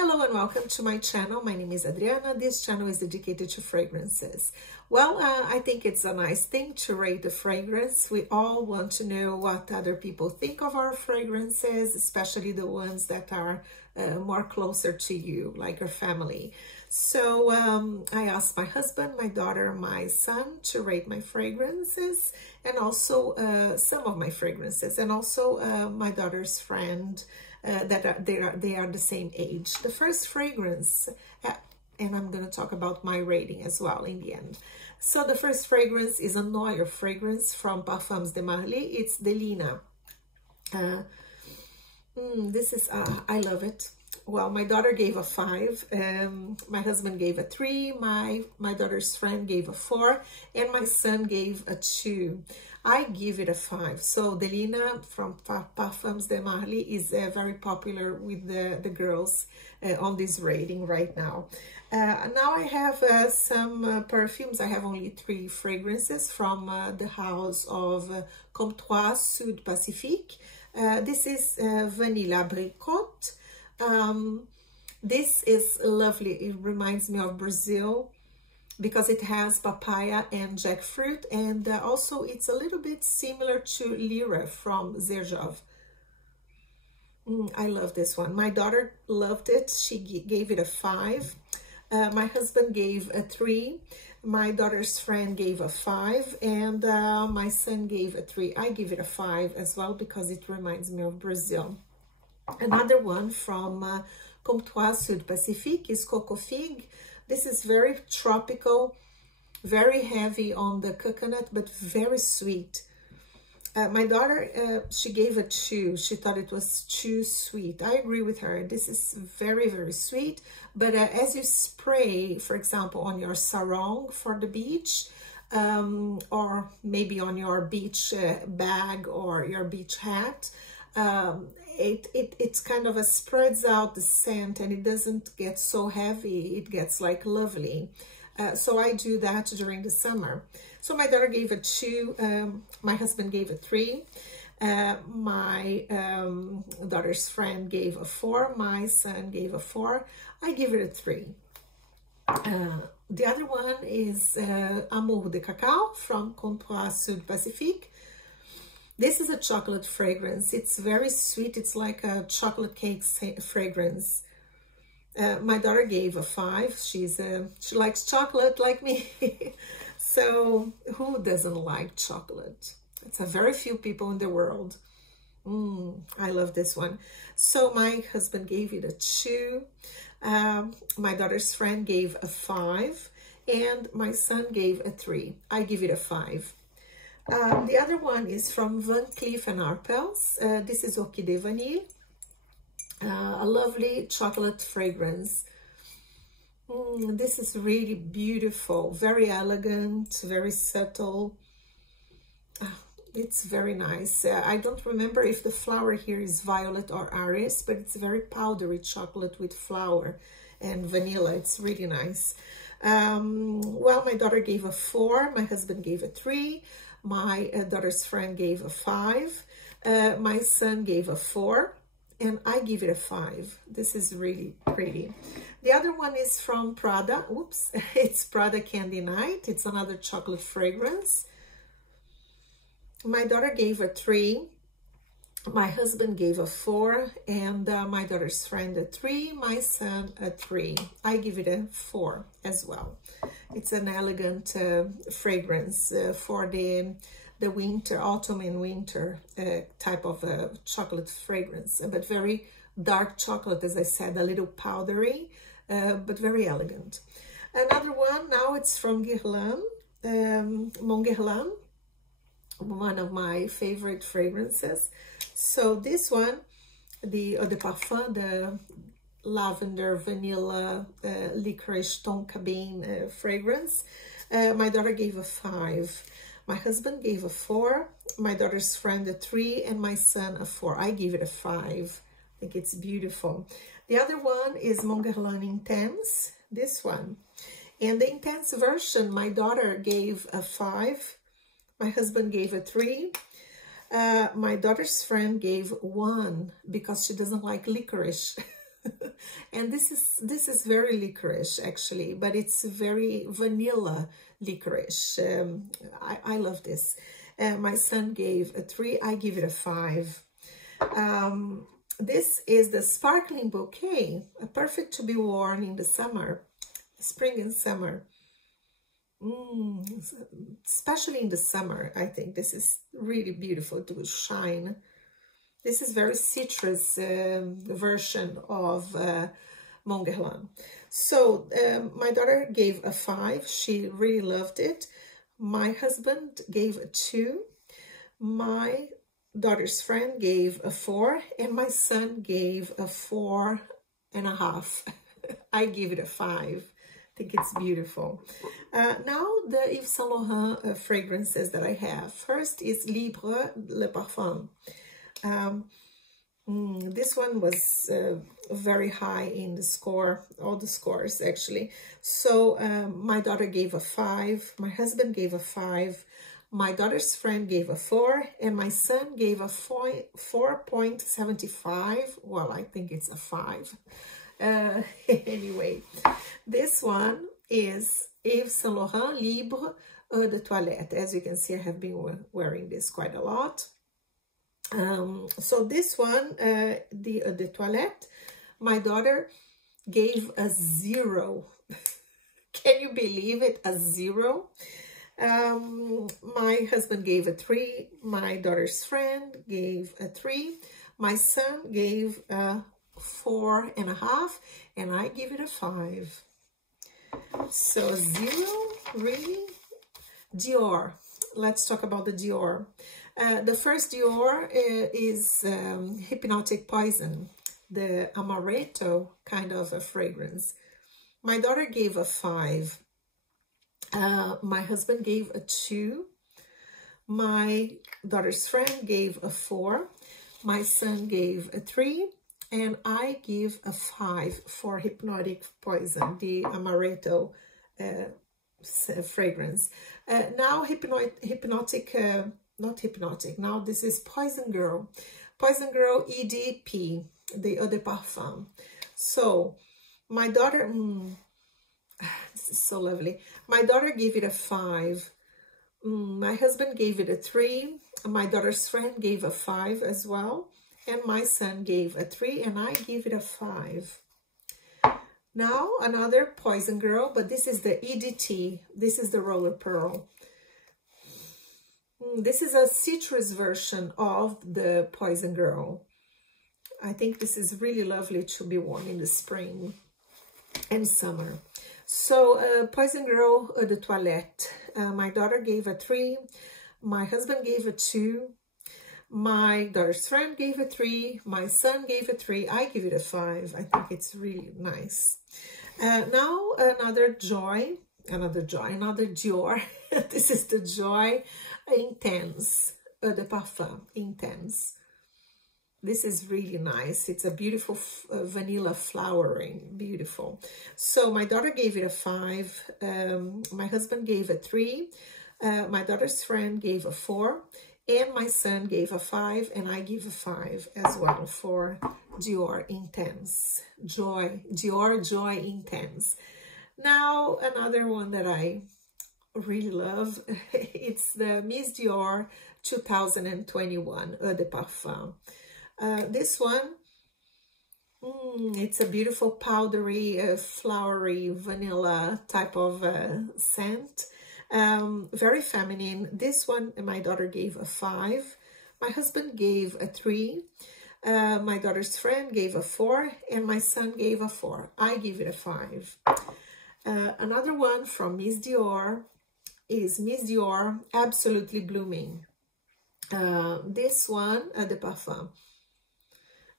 Hello and welcome to my channel. My name is Adriana. This channel is dedicated to fragrances. Well, I think it's a nice thing to rate the fragrance. We all want to know what other people think of our fragrances, especially the ones that are more closer to you, like your family. So I asked my husband, my daughter, my son to rate my fragrances, and also some of my fragrances, and also my daughter's friend. They are the same age. The first fragrance, and I'm going to talk about my rating as well in the end. So the first fragrance is a Noir fragrance from Parfums de Marly. It's Delina. This is, I love it. Well, my daughter gave a 5, my husband gave a 3, my daughter's friend gave a 4, and my son gave a 2. I give it a 5. So Delina from Parfums de Marly is very popular with the girls on this rating right now. Now I have some perfumes. I have only 3 fragrances from the house of Comptoir Sud Pacifique. This is Vanilla Abricot. This is lovely. It reminds me of Brazil because it has papaya and jackfruit, and also it's a little bit similar to Lyra from Zerjov. I love this one. My daughter loved it. She gave it a 5. My husband gave a 3. My daughter's friend gave a 5, and my son gave a 3. I give it a 5 as well because it reminds me of Brazil. Another one from Comptoir Sud Pacifique is Coco Fig. This is very tropical, very heavy on the coconut, but very sweet. My daughter, she gave a 2. She thought it was too sweet. I agree with her. This is very, very sweet. But as you spray, for example, on your sarong for the beach, or maybe on your beach bag or your beach hat, it's kind of spreads out the scent, and it doesn't get so heavy. It gets like lovely. So I do that during the summer. So my daughter gave a 2. My husband gave a 3. My daughter's friend gave a 4. My son gave a 4. I give it a 3. The other one is Amour de Cacao from Comptoir Sud Pacifique. This is a chocolate fragrance. It's very sweet. It's like a chocolate cake fragrance. My daughter gave a 5. She likes chocolate like me. So who doesn't like chocolate? It's a very few people in the world. I love this one. So my husband gave it a 2. My daughter's friend gave a 5. And my son gave a 3. I give it a 5. The other one is from Van Cleef & Arpels. This is Orchidée Vanille. A lovely chocolate fragrance. This is really beautiful, very elegant, very subtle. It's very nice. I don't remember if the flower here is violet or iris, but it's very powdery chocolate with flower and vanilla. It's really nice. Well, my daughter gave a 4. My husband gave a 3. My daughter's friend gave a 5. My son gave a 4. And I give it a 5. This is really pretty. The other one is from Prada. Oops, it's Prada Candy Night. It's another chocolate fragrance. My daughter gave a 3. My husband gave a 4. And my daughter's friend a 3. My son a 3. I give it a 4 as well. It's an elegant fragrance for the winter, autumn and winter type of chocolate fragrance, but very dark chocolate, as I said, a little powdery, but very elegant. Another one, now it's from Guerlain, Mon Guerlain, one of my favorite fragrances. So this one, the Eau de Parfum, the lavender, vanilla, licorice, tonka fragrance. My daughter gave a 5. My husband gave a 4, my daughter's friend a 3, and my son a 4. I give it a 5. I think it's beautiful. The other one is Mon Guerlain Intense, this one. And the Intense version, my daughter gave a 5. My husband gave a 3. My daughter's friend gave 1 because she doesn't like licorice. And this is very licorice actually, but it's very vanilla licorice. I love this. My son gave a 3, I give it a 5. This is the Sparkling Bouquet, perfect to be worn in the summer, spring and summer. Especially in the summer, I think this is really beautiful to shine. This is very citrus version of Monguerland. So my daughter gave a 5. She really loved it. My husband gave a 2. My daughter's friend gave a 4. And my son gave a 4.5. I give it a 5. I think it's beautiful. Now the Yves Saint Laurent fragrances that I have. First is Libre Le Parfum. This one was very high in the score, all the scores actually. So my daughter gave a 5, my husband gave a 5, my daughter's friend gave a 4, and my son gave a 4.75. Well, I think it's a 5. Anyway, this one is Yves Saint Laurent Libre Eau de Toilette. As you can see, I have been wearing this quite a lot. So this one, the Eau de Toilette, my daughter gave a 0. Can you believe it? A 0. My husband gave a 3. My daughter's friend gave a 3. My son gave a 4.5, and I give it a 5. So 0, really? Dior. Let's talk about the Dior. The first Dior is Hypnotic Poison, the amaretto kind of a fragrance. My daughter gave a 5. My husband gave a 2. My daughter's friend gave a 4. My son gave a 3. And I give a 5 for Hypnotic Poison, the amaretto fragrance. Now not hypnotic, now this is Poison Girl. Poison Girl EDP, the Eau de Parfum. So my daughter, this is so lovely. My daughter gave it a 5. My husband gave it a 3. My daughter's friend gave a 5 as well. And my son gave a 3, and I give it a 5. Now another Poison Girl, but this is the EDT. This is the Roller Pearl. This is a citrus version of the Poison Girl. I think this is really lovely to be worn in the spring and summer. So Poison Girl Eau de Toilette. My daughter gave a 3. My husband gave a 2. My daughter's friend gave a 3. My son gave a 3. I give it a 5. I think it's really nice. Now another Dior. This is the Joy Intense Eau de Parfum Intense. This is really nice. It's a beautiful vanilla flowering, beautiful. So my daughter gave it a 5. My husband gave a 3. My daughter's friend gave a 4. And my son gave a 5, and I give a 5 as well for Dior Intense. Dior Joy Intense. Now, another one that I really love, it's the Miss Dior 2021 Eau de Parfum. This one, it's a beautiful powdery, flowery, vanilla type of scent. Very feminine. This one my daughter gave a 5. My husband gave a 3. My daughter's friend gave a 4, and my son gave a 4. I give it a 5. Another one from Miss Dior is Miss Dior Absolutely Blooming. This one, the parfum.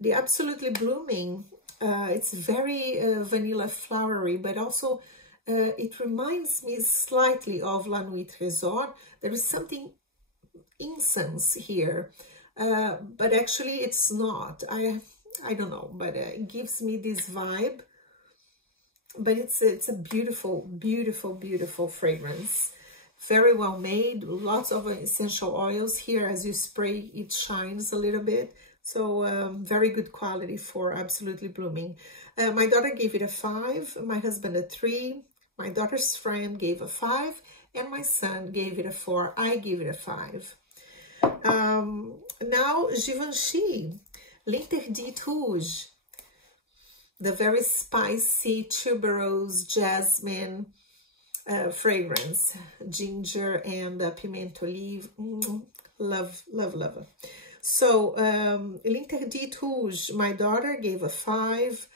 The Absolutely Blooming, it's very vanilla flowery, but also it reminds me slightly of La Nuit Trésor. There is something incense here, but actually it's not. I don't know, but it gives me this vibe. But it's a beautiful, beautiful, beautiful fragrance. Very well made, lots of essential oils here. As you spray, it shines a little bit. So very good quality for Absolutely Blooming. My daughter gave it a 5, my husband a 3, my daughter's friend gave a 5, and my son gave it a 4. I gave it a 5. Now Givenchy, l'Interdit Rouge, the very spicy tuberose jasmine fragrance, ginger and piment olive. Love, love, love. So l'Interdit Rouge, my daughter gave a 5,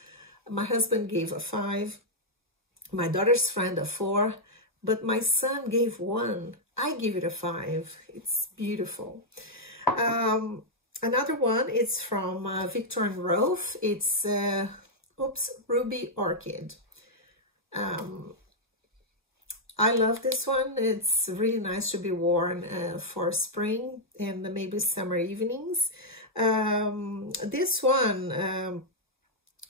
my husband gave a 5, my daughter's friend a 4, but my son gave 1. I give it a 5. It's beautiful. Another one is from Victor and Rolf. It's Ruby Orchid. I love this one. It's really nice to be worn for spring and maybe summer evenings. This one,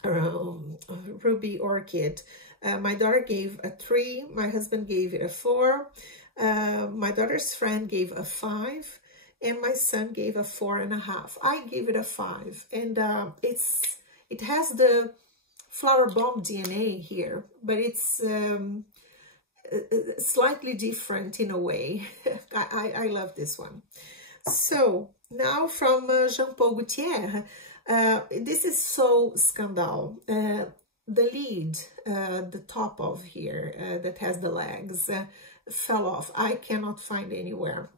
Ruby Orchid, my daughter gave a 3, my husband gave it a 4, my daughter's friend gave a 5, and my son gave a 4.5. I gave it a 5, and it has the flower bomb DNA here, but it's slightly different in a way. I love this one. So now from Jean Paul Gaultier, this is So Scandal. The lead, the top of here that has the legs fell off. I cannot find anywhere.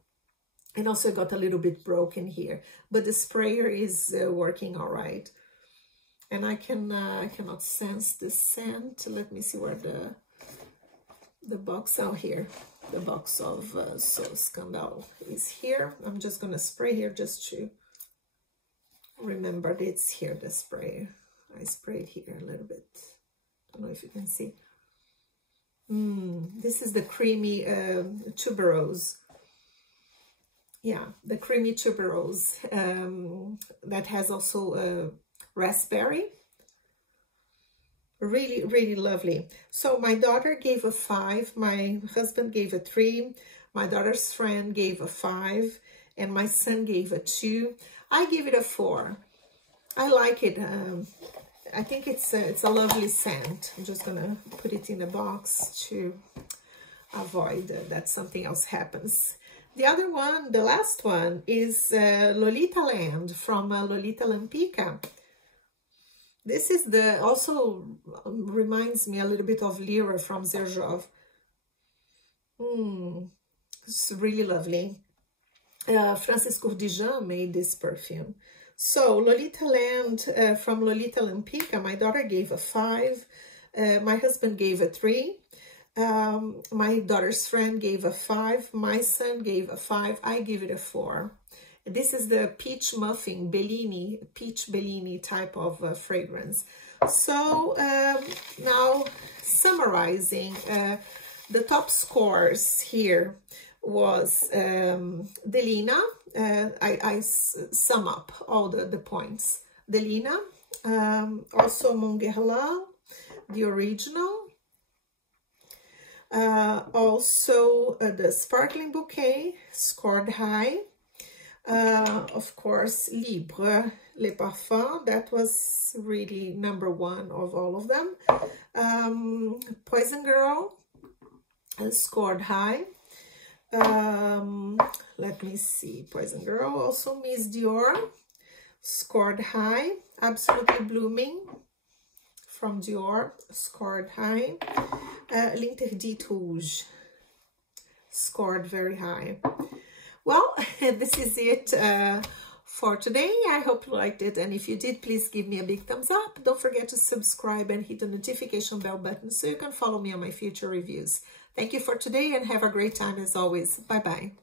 And also got a little bit broken here, but the sprayer is working all right. And I cannot sense the scent. Let me see where the box out here. The box of So Scandal is here. I'm just gonna spray here just to remember that it's here, the spray. I sprayed here a little bit. I don't know if you can see. This is the creamy tuberose. Yeah, the creamy tuberose that has also raspberry. Really, really lovely. So my daughter gave a 5, my husband gave a 3, my daughter's friend gave a 5, and my son gave a 2. I gave it a 4. I like it. I think it's a lovely scent. I'm just gonna put it in a box to avoid that something else happens. The other one, the last one, is Lolita Land from Lolita Lampica. This is also reminds me a little bit of Lyra from Zerjov. It's really lovely. Francis Courdijan made this perfume. So Lolita Land from Lolita Lampica, my daughter gave a 5, my husband gave a 3, my daughter's friend gave a 5, my son gave a 5, I give it a 4. This is the peach muffin Bellini, peach Bellini type of fragrance. So now summarizing, the top scores here was Delina. I sum up all the points. Delina, also Montguerlain, the original. Also the Sparkling Bouquet scored high. Of course, Libre, Les Parfums, that was really #1 of all of them. Poison Girl scored high. Let me see, Poison Girl, also Miss Dior scored high. Absolutely Blooming from Dior scored high. L'Interdit Rouge scored very high. Well, this is it for today. I hope you liked it, and if you did, please give me a big thumbs up. Don't forget to subscribe and hit the notification bell button so you can follow me on my future reviews. Thank you for today and have a great time as always. Bye-bye.